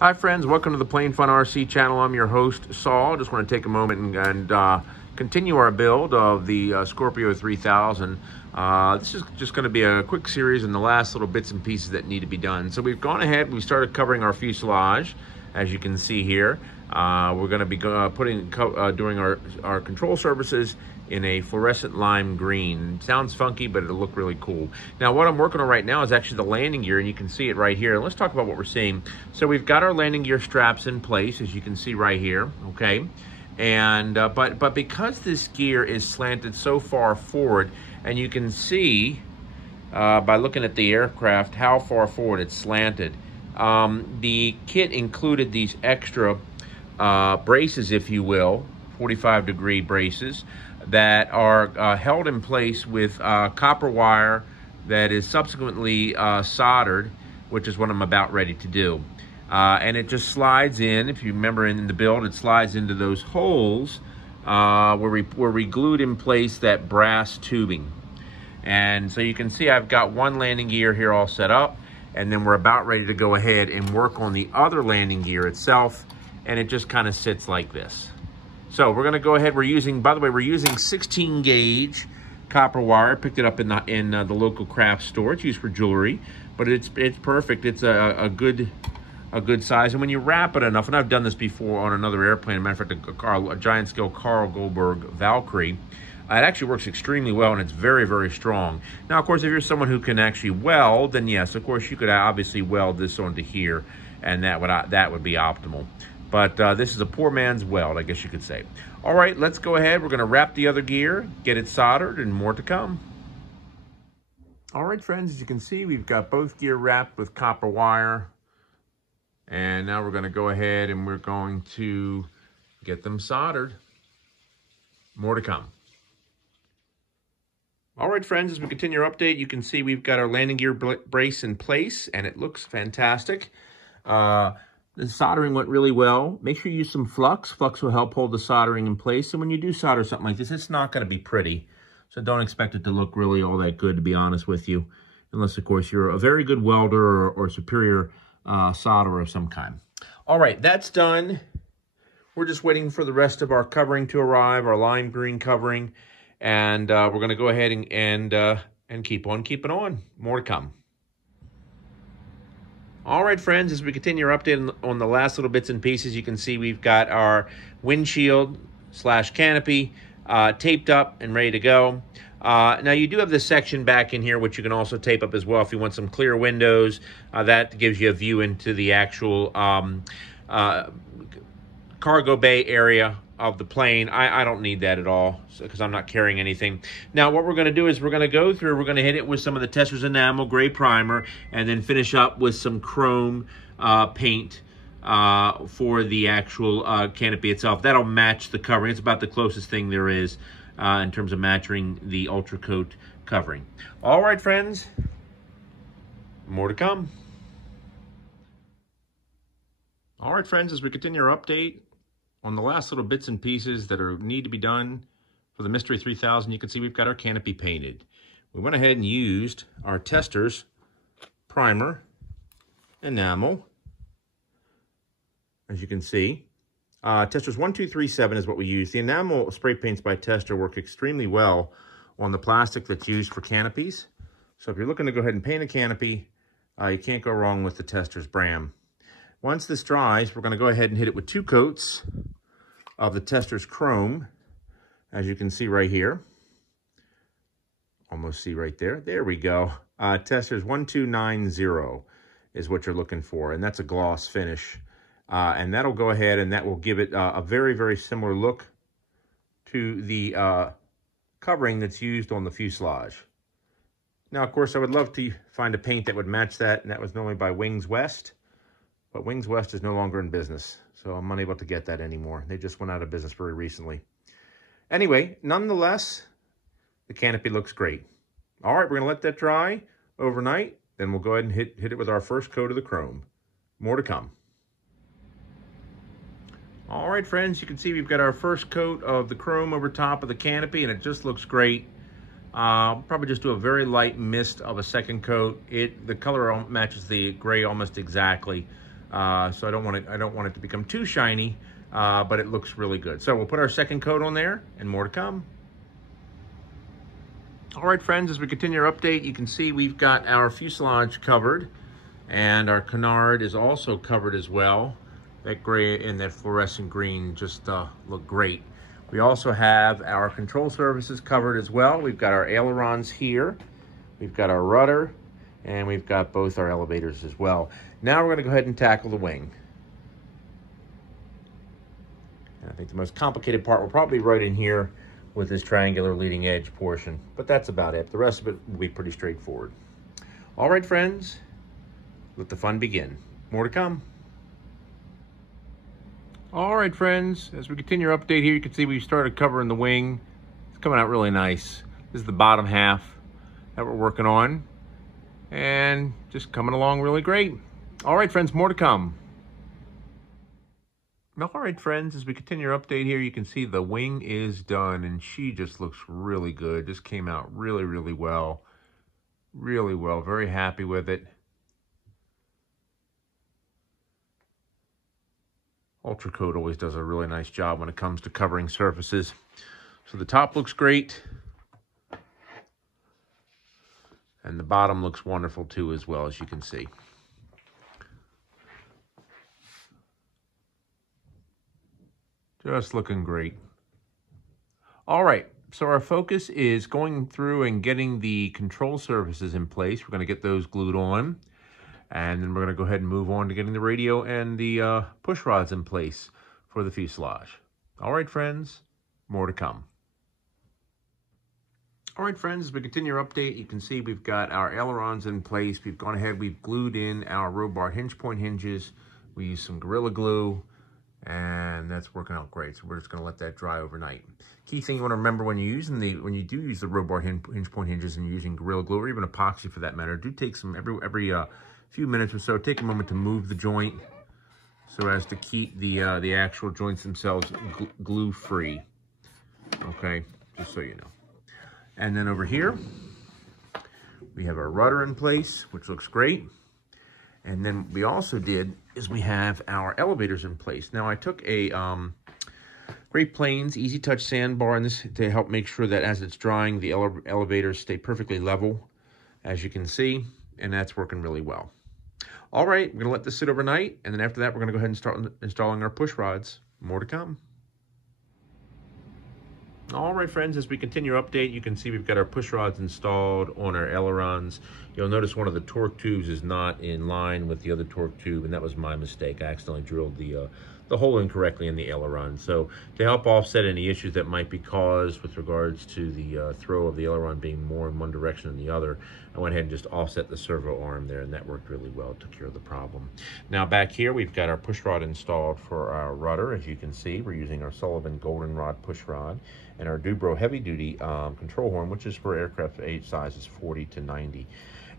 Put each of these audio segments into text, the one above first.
Hi friends, welcome to the Plain Fun RC channel. I'm your host, Saul. Just want to take a moment and continue our build of the Scorpio 3000. This is just going to be a quick series in the last little bits and pieces that need to be done. So we've gone ahead, we started covering our fuselage, as you can see here. We're going to be doing our control surfaces in a fluorescent lime green. Sounds funky, but it'll look really cool. Now, what I'm working on right now is actually the landing gear, and you can see it right here. And let's talk about what we're seeing. So we've got our landing gear straps in place, as you can see right here, okay? And but because this gear is slanted so far forward, and you can see by looking at the aircraft how far forward it's slanted, the kit included these extra braces, if you will, 45-degree braces, that are held in place with copper wire that is subsequently soldered, which is what I'm about ready to do. And it just slides in. If you remember in the build, it slides into those holes where we glued in place that brass tubing. And so you can see I've got one landing gear here all set up, and then we're about ready to go ahead and work on the other landing gear itself, and it just kind of sits like this. So we're gonna go ahead, by the way, we're using 16 gauge copper wire. Picked it up in the local craft store. It's used for jewelry, but it's perfect. It's a good size. And when you wrap it enough, and I've done this before on another airplane, as a matter of fact, a giant scale Carl Goldberg Valkyrie, it actually works extremely well, and it's very, very strong. Now, of course, if you're someone who can actually weld, then yes, of course, you could obviously weld this onto here, and that would be optimal. But this is a poor man's weld, I guess you could say. All right, let's go ahead. We're gonna wrap the other gear, get it soldered, and more to come. All right, friends, as you can see, we've got both gear wrapped with copper wire. And now we're gonna go ahead and we're going to get them soldered. More to come. All right, friends, as we continue our update, you can see we've got our landing gear brace in place, and it looks fantastic. The soldering went really well. Make sure you use some flux. Flux will help hold the soldering in place. And when you do solder something like this, it's not going to be pretty. So don't expect it to look really all that good, to be honest with you. Unless, of course, you're a very good welder or superior solderer of some kind. All right, that's done. We're just waiting for the rest of our covering to arrive, our lime green covering. And we're going to go ahead and keep on keeping on. More to come. All right, friends, as we continue our update on the last little bits and pieces, you can see we've got our windshield / canopy taped up and ready to go. Now, you do have this section back in here, which you can also tape up as well if you want some clear windows. That gives you a view into the actual cargo bay area of the plane. I don't need that at all because I'm not carrying anything. Now, what we're going to do is we're going to hit it with some of the Testor's enamel gray primer, and then finish up with some chrome paint for the actual canopy itself. That'll match the covering. It's about the closest thing there is in terms of matching the Ultra Coat covering. All right, friends, more to come. All right, friends, as we continue our update on the last little bits and pieces that need to be done for the Mystere 3000, you can see we've got our canopy painted. We went ahead and used our Testor's primer enamel, as you can see. Testor's 1237 is what we use. The enamel spray paints by Testor work extremely well on the plastic that's used for canopies. So if you're looking to go ahead and paint a canopy, you can't go wrong with the Testor's Bram. Once this dries, we're going to go ahead and hit it with 2 coats of the Testor's Chrome, as you can see right here. Almost see right there. There we go. Testor's 1290 is what you're looking for, and that's a gloss finish. And that'll go ahead and that will give it a very, very similar look to the covering that's used on the fuselage. Now, of course, I would love to find a paint that would match that, and that was normally by Wings West. But Wings West is no longer in business, so I'm unable to get that anymore. They just went out of business very recently. Anyway, nonetheless, the canopy looks great. All right, we're going to let that dry overnight. Then we'll go ahead and hit it with our first coat of the chrome. More to come. All right, friends, you can see we've got our first coat of the chrome over top of the canopy, and it just looks great. Probably just do a very light mist of a second coat. The color matches the gray almost exactly. so I don't want it to become too shiny, but it looks really good. So we'll put our second coat on there, and more to come. All right, friends, as we continue our update, you can see we've got our fuselage covered, and our canard is also covered as well. That gray and that fluorescent green just look great. We also have our control surfaces covered as well. We've got our ailerons here, we've got our rudder, and we've got both our elevators as well. Now we're going to go ahead and tackle the wing. And I think the most complicated part will probably be right in here with this triangular leading edge portion, but that's about it. The rest of it will be pretty straightforward. All right, friends, let the fun begin. More to come. All right, friends, as we continue our update here, you can see we've started covering the wing. It's coming out really nice. This is the bottom half that we're working on, and just coming along really great. All right, friends, more to come. All right, friends, as we continue our update here, you can see the wing is done, and she just looks really good. Just came out really, really well. Really well. Very happy with it. Ultra Coat always does a really nice job when it comes to covering surfaces. So the top looks great, and the bottom looks wonderful too, as well, as you can see. Just looking great. All right, so our focus is going through and getting the control surfaces in place. We're going to get those glued on, and then we're going to go ahead and move on to getting the radio and the push rods in place for the fuselage. All right, friends, more to come. All right, friends, as we continue our update, you can see we've got our ailerons in place. We've gone ahead, we've glued in our row bar hinge point hinges. We used some Gorilla Glue, and that's working out great. So we're just going to let that dry overnight. Key thing you want to remember when you're using when you do use the row bar hinge point hinges and you're using Gorilla Glue, or even epoxy for that matter, do take some every few minutes or so. Take a moment to move the joint so as to keep the actual joints themselves glue free. Okay, just so you know. And then over here, we have our rudder in place, which looks great. And then we also we have our elevators in place. Now I took a Great Plains Easy Touch sandbar in this to help make sure that as it's drying, the elevators stay perfectly level, as you can see, and that's working really well. All right, we're gonna let this sit overnight, and then after that, we're gonna go ahead and start installing our push rods. More to come. All right, friends, as we continue our update, you can see we've got our push rods installed on our ailerons. You'll notice one of the torque tubes is not in line with the other torque tube, and that was my mistake. I accidentally drilled the hole incorrectly in the aileron. So to help offset any issues that might be caused with regards to the throw of the aileron being more in one direction than the other, I went ahead and just offset the servo arm there, and that worked really well. It took care of the problem. Now back here, we've got our push rod installed for our rudder. As you can see, we're using our Sullivan Goldenrod push rod and our Dubro heavy-duty control horn, which is for aircraft age sizes 40 to 90.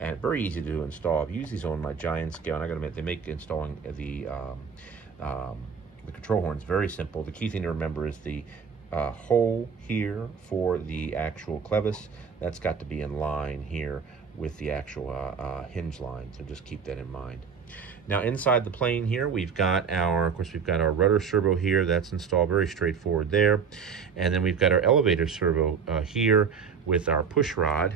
And very easy to install. I've used these on my giant scale, and I gotta admit, they make installing the control horns very simple. The key thing to remember is the hole here for the actual clevis. That's got to be in line here with the actual hinge line, so just keep that in mind. Now inside the plane here, we've got of course we've got our rudder servo here. That's installed, very straightforward there. And then we've got our elevator servo here with our push rod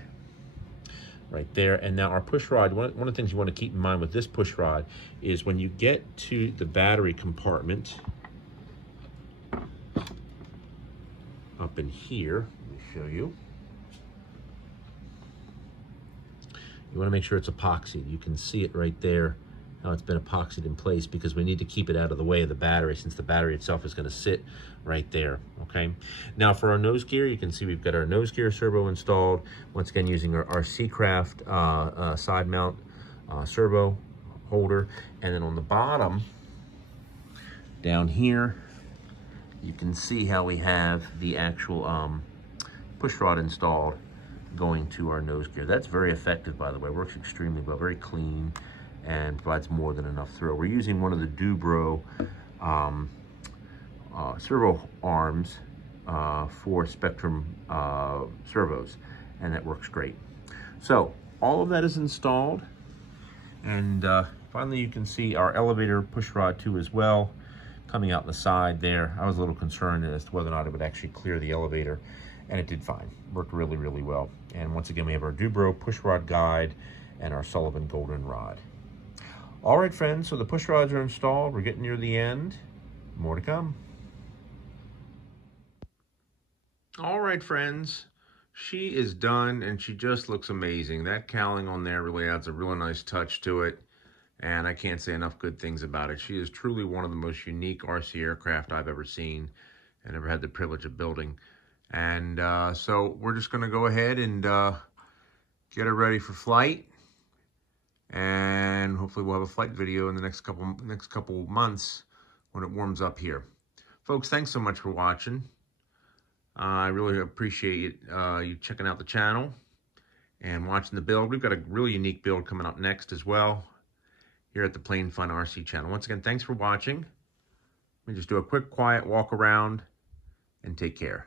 right there. And now our push rod, one of the things you want to keep in mind with this push rod is when you get to the battery compartment up in here, let me show you. You want to make sure it's epoxied. You can see it right there, how it's been epoxied in place, because we need to keep it out of the way of the battery, since the battery itself is going to sit right there, okay? Now for our nose gear, you can see we've got our nose gear servo installed, once again using our Seacraft side mount servo holder. And then on the bottom, down here, you can see how we have the actual push rod installed going to our nose gear. That's very effective, by the way. Works extremely well, very clean, and provides more than enough throw. We're using one of the Dubro servo arms for Spectrum servos, and that works great. So all of that is installed, and Finally, you can see our elevator push rod too as well, coming out the side there. I was a little concerned as to whether or not it would actually clear the elevator, and it did fine. Worked really, really well. And once again, we have our Dubro push rod guide and our Sullivan golden rod. All right, friends, so the push rods are installed. We're getting near the end. More to come. All right, friends, she is done, and she just looks amazing. That cowling on there really adds a really nice touch to it, and I can't say enough good things about it. She is truly one of the most unique RC aircraft I've ever seen and ever had the privilege of building. And so we're just going to go ahead and get her ready for flight. And hopefully we'll have a flight video in the next couple months when it warms up here. Folks, thanks so much for watching. I really appreciate you checking out the channel and watching the build. We've got a really unique build coming up next as well here at the Plain Fun RC channel. Once again, thanks for watching. Let me just do a quick, quiet walk around and take care.